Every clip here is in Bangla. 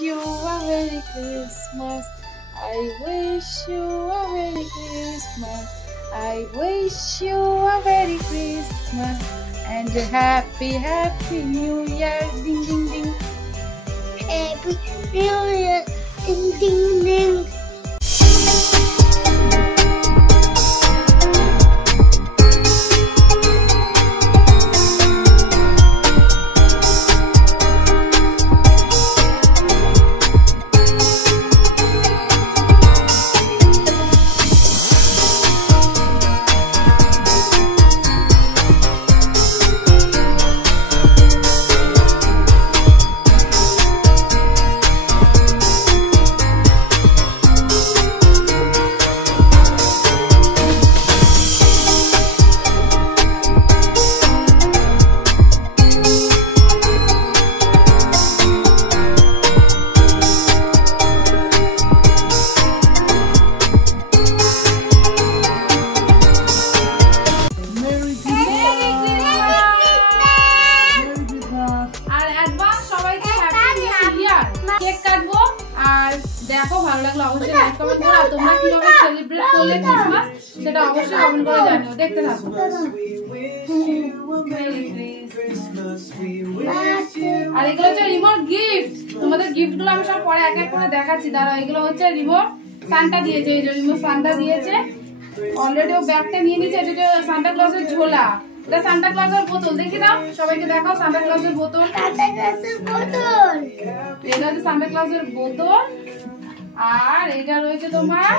you a Merry Christmas. I wish you a Merry Christmas. I wish you a Merry Christmas and a happy New Year. Ding ding ding. Happy New Year. Ding ding ding. দেখো ভালো লাগলো অবশ্যই লাইক কমেন্ট করো। আর তোমরা কিভাবে সেলিব্রেট করলে ক্রিসমাস সেটা অবশ্যই কমেন্ট করে জানিও। দেখতে থাকো। আর এগুলো হচ্ছে রিমোট গিফট। তোমাদের গিফট গুলো আমি সব পরে এক এক করে দেখাচ্ছি। দাঁড়াও, এগুলো হচ্ছে রিমোট সান্টা দিয়েছে। এই যে রিমোট সান্টা দিয়েছে অলরেডি। ও ব্যাগটা নিয়ে নিয়েছে। এটা সান্টা ক্লজের ঝোলা। এটা সান্টা ক্লজের বোতল। দেখি দাও, সবাইকে দেখাও সান্টা ক্লজের বোতল। সান্টা ক্লজের বোতল। এটা হচ্ছে সান্টা ক্লজের বোতল। আর এটা রয়েছে তোমার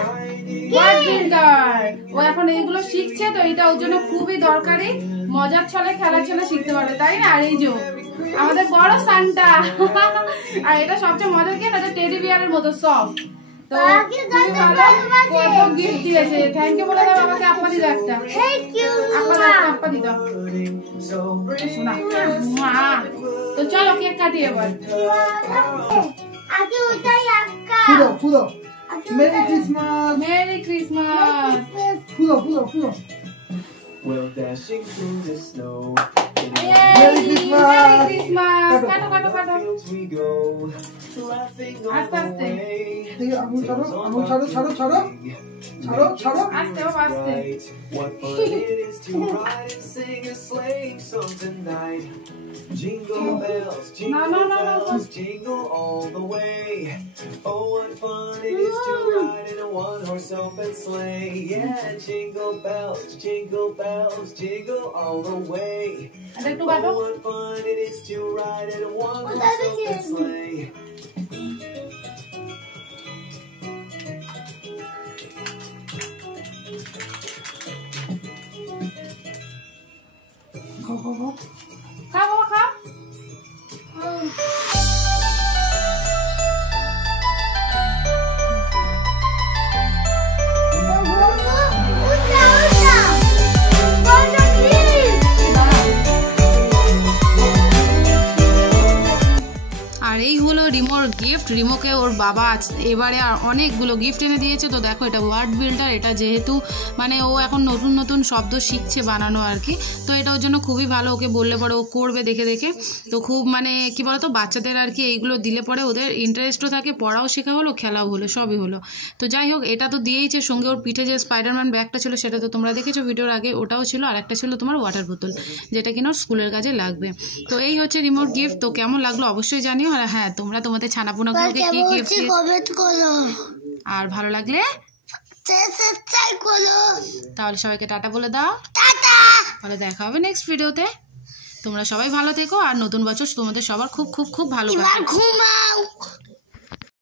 ওয়ার্ড বিল্ডার। ও এখন এইগুলো শিখছে, তো এটা ওর জন্য খুবই দরকারি। মজার ছলে খেলার ছলে শিখতে পারবে, তাই না? আর এই যে আমাদের বড় সান্টা। আর এটা সবচেয়ে মজার কি, এটা টেডি বিয়ারের মতো সফট। তো কত গিফট দিয়েছে। থ্যাংক ইউ বলে দাও আমাকে। আপা দি দাও একটা। থ্যাংক ইউ আপা দি দাও। শোনা মা। তো চলো কেক কাটি এবার। আগে ওটাই আঁকা। ফুলো মেরি ক্রিসমাস। Merry Christmas. ফুলো Well, dashing through the snow. Merry Christmas. কাটো কাটো কাটো। We go laughing all আস্তে the আস্তে। way. আমুল ছাড়ো আস্তে ও আস্তে। What fun it is to ride and sing a sleighing song tonight. Jingle bells, jingle bells, jingle all the way. Oh, what fun it is to ride in a one-horse open sleigh. Yeah, jingle bells, jingle all the way. Oh, what fun it is to ride in a one-horse open sleigh. খা বাবা খা। আর এই হলো রিমোর গিফট। রিমোকে ওর বাবা এবারে আর অনেকগুলো গিফট এনে দিয়েছে। তো দেখো এটা ওয়ার্ড বিল্ডার। এটা যেহেতু মানে ও এখন নতুন নতুন শব্দ শিখছে বানানো আর কি, তো এটা ওর জন্য খুবই ভালো। ওকে বললে পরে ও করবে দেখে দেখে। তো খুব মানে কি বলতো, বাচ্চাদের আর কি এইগুলো দিলে পরে ওদের ইন্টারেস্টও থাকে, পড়াও শেখা হলো, খেলাও হলো, সবই হলো। তো যাই হোক, এটা তো দিয়েইছে। সঙ্গে ওর পিঠে যে স্পাইডারম্যান ব্যাগটা ছিল সেটা তো তোমরা দেখেছো ভিডিওর আগে, ওটাও ছিল। আর একটা ছিল তোমার ওয়াটার বোতল, যেটা কিনা ওর স্কুলের কাজে লাগবে। তো এই হচ্ছে রিমোট গিফট। তো কেমন লাগলো অবশ্যই জানিও। আর হ্যাঁ, তোমরা তোমাদের ছানাপোনাগুলোকে কি গিফট কমেন্ট করো। আর ভালো লাগলে সাবস্ক্রাইব করো। তাহলে সবাইকে টাটা বলে দাও। টাটা। তাহলে দেখা হবে নেক্সট ভিডিওতে। তোমরা সবাই ভালো থেকো। আর নতুন বছর তোমাদের সবার খুব খুব খুব ভালো কাটুক। ঘুমাও।